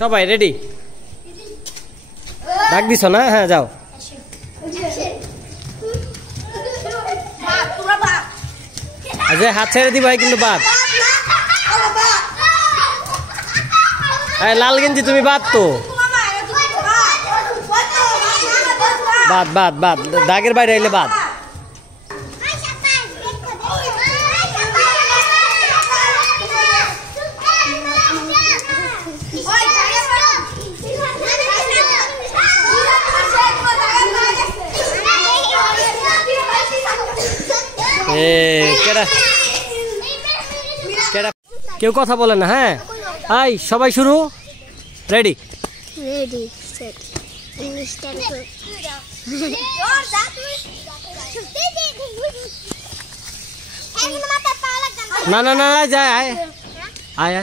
সবাই রেডি? ডাক দিছ না? হ্যাঁ যাও। আজ হাত ছেড়ে দিবা কিন্তু বাদ। লাল গেঞ্জি তুমি বাদ তো। বাদ বাদ বাদ, দাগের বাইরে এলে বাদ। কেউ কথা বলে না। হ্যাঁ হাই সবাই শুরু। রেডি? রেডি সেট না না না যায় আয় আয়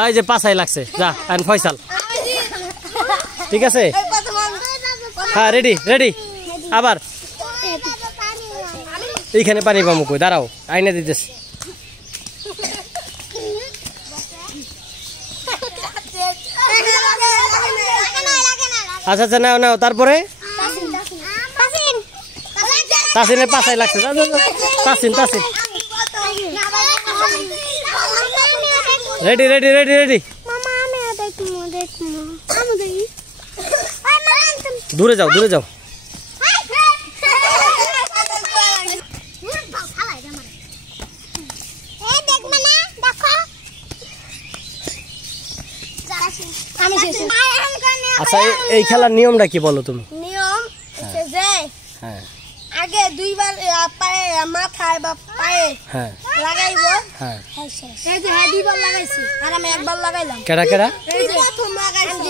আয় যে পাশাই লাগছে। যা আইন ফয়সাল, ঠিক আছে? হ্যাঁ রেডি রেডি। আবার এইখানে পানি পাবো কই? দাঁড়াও আইনে দিতেছি। আচ্ছা আচ্ছা নাও নাও। তারপরে তাসিনের পাশাই লাগছে। Tasin Tasin ready ready ready ready. দূরে যাও দূরে যাও। আচ্ছা এই খেলার নিয়মটা কি বলো তুমি? নিয়ম যে হ্যাঁ আগে দুইবার পায়ে মাথায় বা পায়ে হ্যাঁ লাগাইব। হ্যাঁ এই যে দুইবার লাগাইছি আর আমি একবার লাগাইলাম। কেডা কেডা? এই যে প্রথম লাগাইছি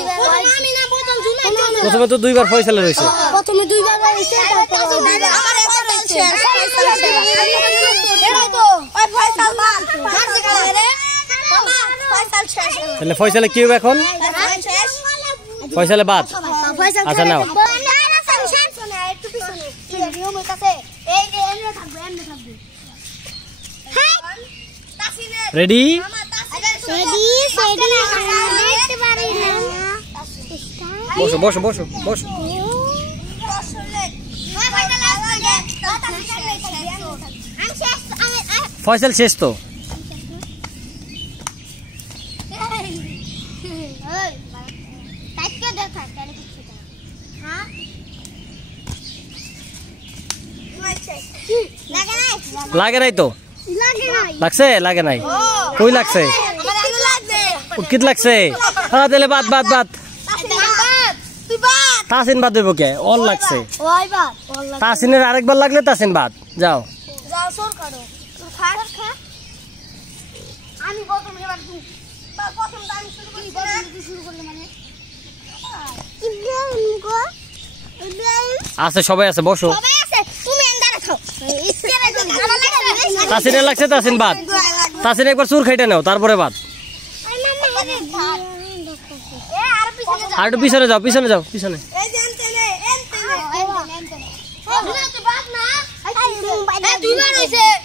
আমি না প্রথম জুলাই। প্রথমে তো দুইবার ফয়সালা রইছে। প্রথমে দুইবার লাগাইছি তারপর দুইবার আমার একবার হইছে। এরা তো ওই ফয়সাল বাদ মারছে কারে রে বাবা? ফয়সাল শেষ। তাহলে ফয়সালা কি হবে এখন? শেষ ফয়সালা বাদ। ফয়সাল আচ্ছা নাও। একটু পিছনে নিয়ম হইতাছে এই যে এমনে থাকবে এমনে থাকবে। হ্যাঁ তাসিনের রেডি রেডি সেডি দেখতে পারি না। বসো বসো বসো বসো। ফয়সাল শেষ তো। লাগে নাই তো? লাগছে? লাগে নাই? কই লাগছে? উটকিত লাগছে। হ্যাঁ তাহলে বাদ বাদ বাদ। তাসিন বাদ দেবো কে? অল লাগছে। তাসিনের আরেকবার লাগলে তাসিন বাদ। যাও আমি প্রথম এবার প্রথম আমি শুরু করলে মানে ইব্রাহিম গো ইব্রাহিম আছে সবাই আছে বসো। সবাই আছে তুমি এন্ডারে খাও। তাসিনের লাগছে তাসিন বাদ। তাসিন একবার চুর খাইটা নাও তারপরে বাদ। আর একটু পিছনে যাও পিছনে যাও পিছনে।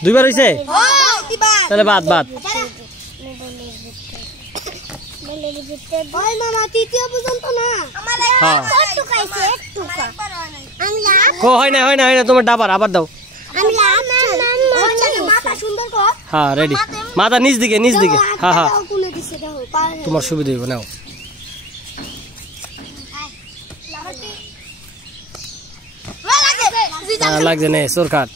দুইবার হইছে? তাহলে বাদ বাদ। হয় না হয় না হয় না, তোমার ডাবার আবার দাও। হ্যাঁ রেডি। মাথা নিচ দিকে নিচ দিকে। হ্যাঁ হ্যাঁ তোমার সুবিধা হইব। নাও লাগছে না চোর কাট।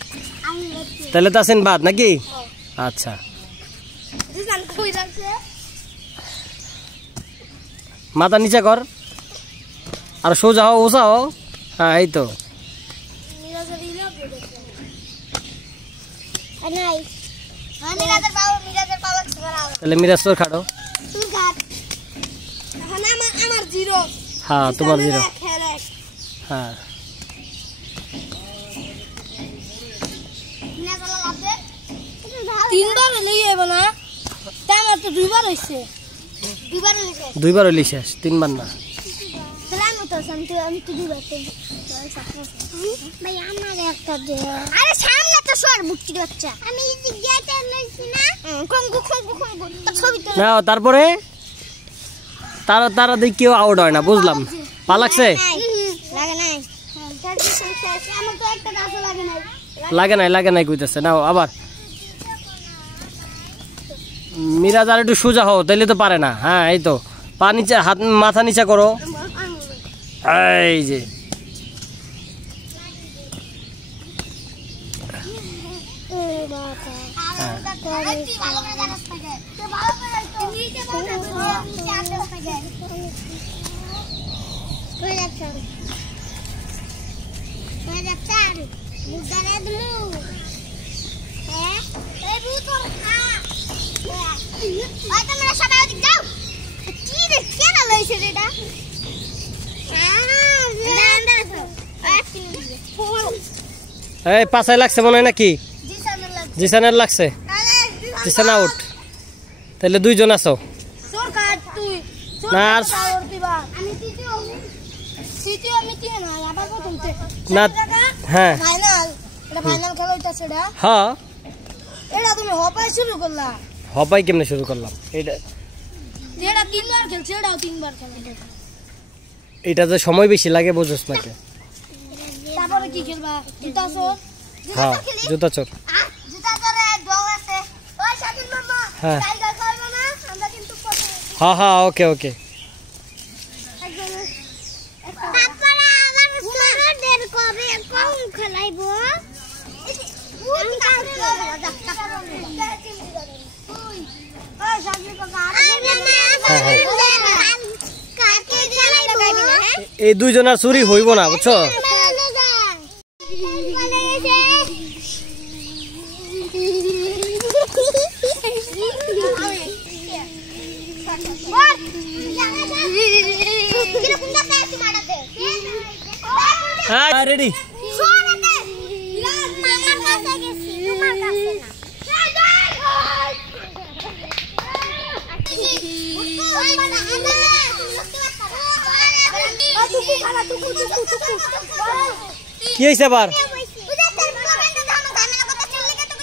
তাহলে তাসিন বাদ নাকি? আচ্ছা মাথা নিচে কর আর সোজা হও ওসা হও। হ্যাঁ এই তো। তাহলে মিরাজ চোর খাটো। হ্যাঁ তোমার জিরো। হ্যাঁ তিনবার হলেই হইব না? আমার তো দুইবার হইছে। দুইবার হইলি শেষ, তিনবার না। আমি তো দুইবার ভাই আমার একটা দে। আরে সামনে তো সর বুটকি বাচ্চা। আমি এই গেটে লইছি না। খঙ্গু খঙ্গু খঙ্গু তো ছবি তো নাও তারপরে তারা তারা দিয়ে কেউ আউট হয় না, বুঝলাম। ভালো লাগছে? লাগে নাই কইতেছে। নাও আবার মিরাজ, আর একটু সোজা হও, তাইলে তো পারে না। হ্যাঁ, এই তো পা নিচে, হাত মাথা নিচে করো। এই যে এই পাছায় লাগছে মনে হয় নাকি? জিসানের লাগছে। জিসান আউট। তাহলে 2 জন আছো না? না, হ্যাঁ হ্যাঁ, হবাই কেমনে শুরু করলাম? এটা যে সময় বেশি লাগে, বুঝছ নাকি? হ্যাঁ, জুতা চোর। হ্যাঁ হ্যাঁ হ্যাঁ, ওকে ওকে। এই 2 জনের চুরি হইব না, বুঝছো? রেডি? কি হয়েছে আবার?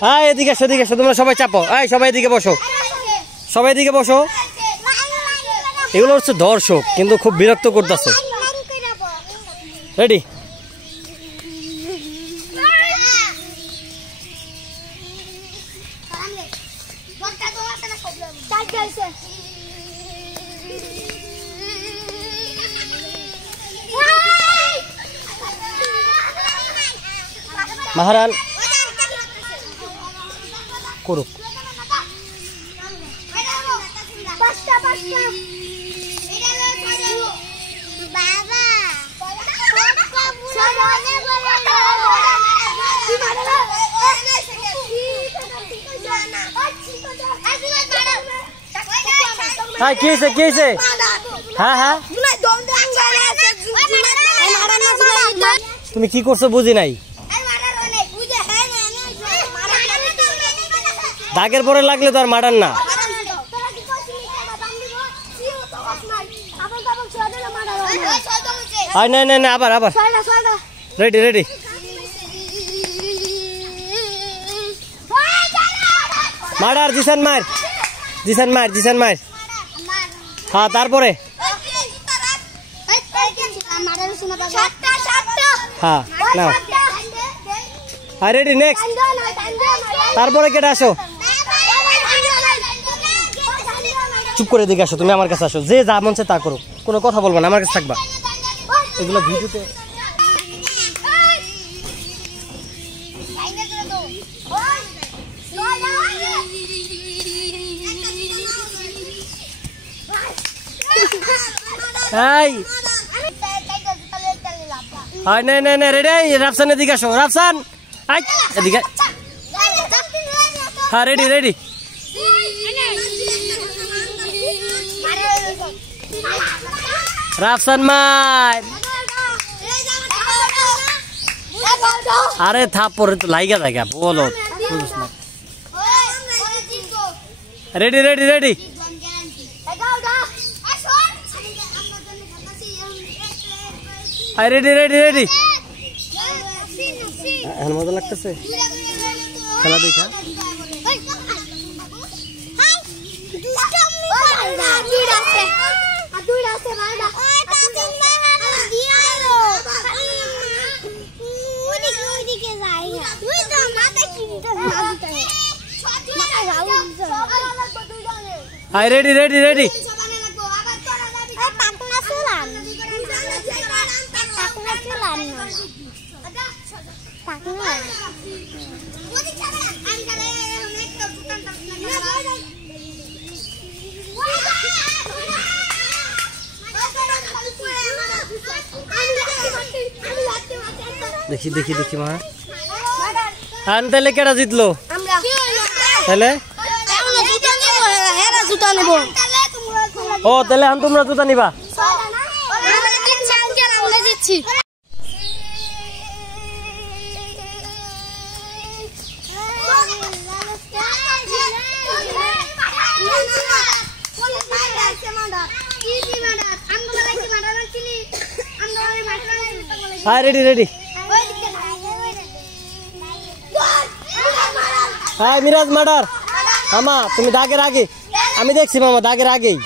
হ্যাঁ, এদিকে এসো, এদিকে এসো, তোমরা সবাই চাপো। এই সবাই এদিকে বসো, সবাই এদিকে বসো। এগুলো হচ্ছে দর্শক, কিন্তু খুব বিরক্ত করতেছে। রেডি? মাহারান করুক। হ্যাঁ, কি হয়েছে? কি হয়েছে? হ্যাঁ হ্যাঁ, তুমি কি করছো বুঝি নাই। দাগের পরে লাগলে তো আর মারান না। না না না, আবার আবার। Ready ready? মার, জিসান মার, জিসান মার, জিসান মার। হ্যাঁ, তারপরে হ্যাঁ নাও। হ্যাঁ, রেডি? নেক্সট। তারপরে কেটে আসো। চুপ করে দিকে আসো, তুমি আমার কাছে আসো। যে যা মনছে তা করো, কোনো কথা বলবো না, আমার কাছে থাকবা। এগুলো ভিডিওতে রাফসান এদিকে আসো। রাফসান এদিকে। হ্যাঁ, রেডি রেডি? রাফসান মার। আরে থাপ্পড়ে তো লাইগা থাকে, বলো। Ready ready ready? Ready ready ready? মজা লাগতেছে খেলা দেখা। আই রেডি রেডি রেডি দেখি দেখি দেখি মা তাহলে কেটা জিতলো তাহলে ও তাহলে এখন তোমরা জুতা নিবা হ্যাঁ রেডি রেডি হ্যাঁ মিরাজ মার্ডার মামা তুমি দাগের আগে আমি দেখছি মামা দাগের আগেই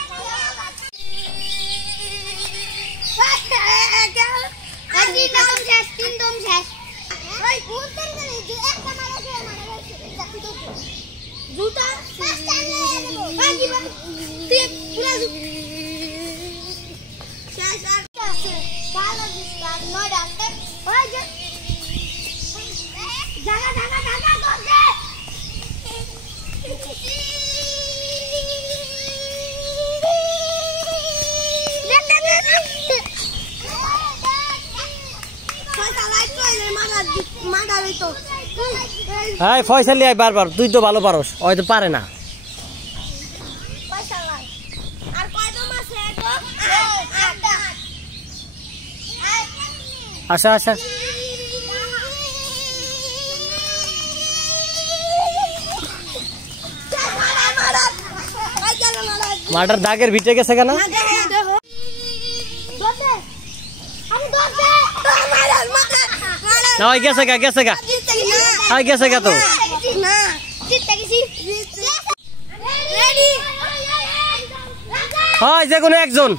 হ্যাঁ ফয়সালি আয় বারবার তুই তো ভালো পারস হয়তো পারে না আচ্ছা আচ্ছা মার্ডার দাগের ভিতরে গেছে কেন না গেছে গা গেছে গা হ্যাঁ গেছে গা তো হয় যে কোনো একজন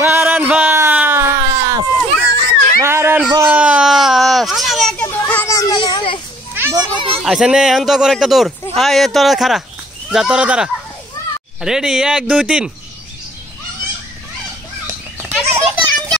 মারান ফাস মারান ফাস আচ্ছা নে এখন তো করে একটা দৌড় আয় তোরা খারা যা তোরা দাঁড়া রেডি 1 2 3